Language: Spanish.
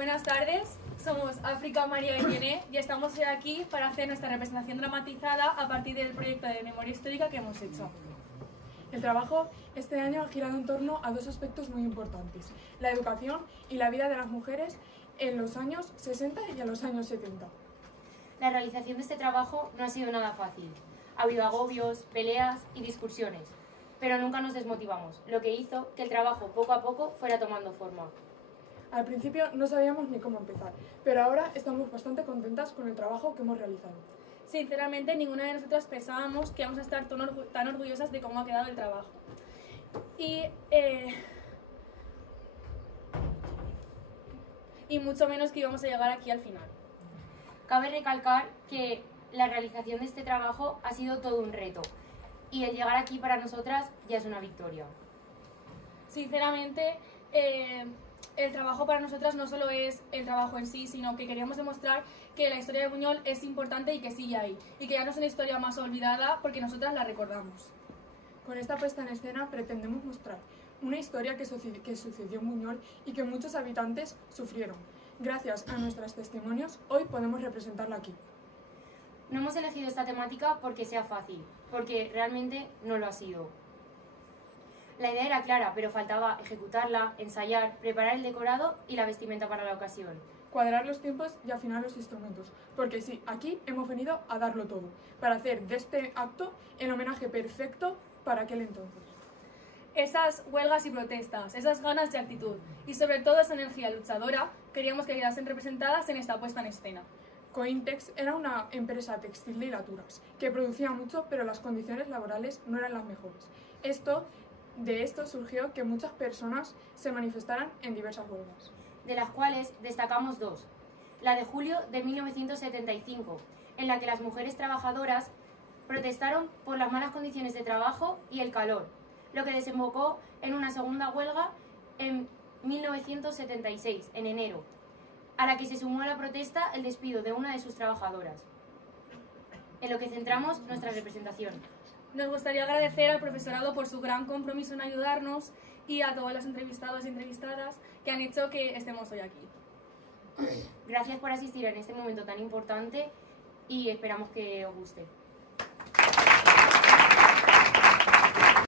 Buenas tardes, somos África, María y Irene y estamos hoy aquí para hacer nuestra representación dramatizada a partir del proyecto de memoria histórica que hemos hecho. El trabajo este año ha girado en torno a dos aspectos muy importantes: la educación y la vida de las mujeres en los años 60 y en los años 70. La realización de este trabajo no ha sido nada fácil. Ha habido agobios, peleas y discusiones, pero nunca nos desmotivamos, lo que hizo que el trabajo poco a poco fuera tomando forma. Al principio no sabíamos ni cómo empezar, pero ahora estamos bastante contentas con el trabajo que hemos realizado. Sinceramente, ninguna de nosotras pensábamos que íbamos a estar tan orgullosas de cómo ha quedado el trabajo. Y mucho menos que íbamos a llegar aquí al final. Cabe recalcar que la realización de este trabajo ha sido todo un reto y el llegar aquí para nosotras ya es una victoria. Sinceramente, el trabajo para nosotras no solo es el trabajo en sí, sino que queríamos demostrar que la historia de Buñol es importante y que sigue ahí, y que ya no es una historia más olvidada porque nosotras la recordamos. Con esta puesta en escena pretendemos mostrar una historia que sucedió en Buñol y que muchos habitantes sufrieron. Gracias a nuestros testimonios, hoy podemos representarla aquí. No hemos elegido esta temática porque sea fácil, porque realmente no lo ha sido. La idea era clara, pero faltaba ejecutarla, ensayar, preparar el decorado y la vestimenta para la ocasión. Cuadrar los tiempos y afinar los instrumentos, porque sí, aquí hemos venido a darlo todo, para hacer de este acto el homenaje perfecto para aquel entonces. Esas huelgas y protestas, esas ganas de actitud y sobre todo esa energía luchadora queríamos que quedasen representadas en esta puesta en escena. Cointex era una empresa textil de hilaturas que producía mucho, pero las condiciones laborales no eran las mejores. De esto surgió que muchas personas se manifestaran en diversas huelgas, de las cuales destacamos dos. La de julio de 1975, en la que las mujeres trabajadoras protestaron por las malas condiciones de trabajo y el calor, lo que desembocó en una segunda huelga en 1976, en enero, a la que se sumó a la protesta el despido de una de sus trabajadoras, en lo que centramos nuestra representación. Nos gustaría agradecer al profesorado por su gran compromiso en ayudarnos y a todos los entrevistados y entrevistadas que han hecho que estemos hoy aquí. Gracias por asistir en este momento tan importante y esperamos que os guste.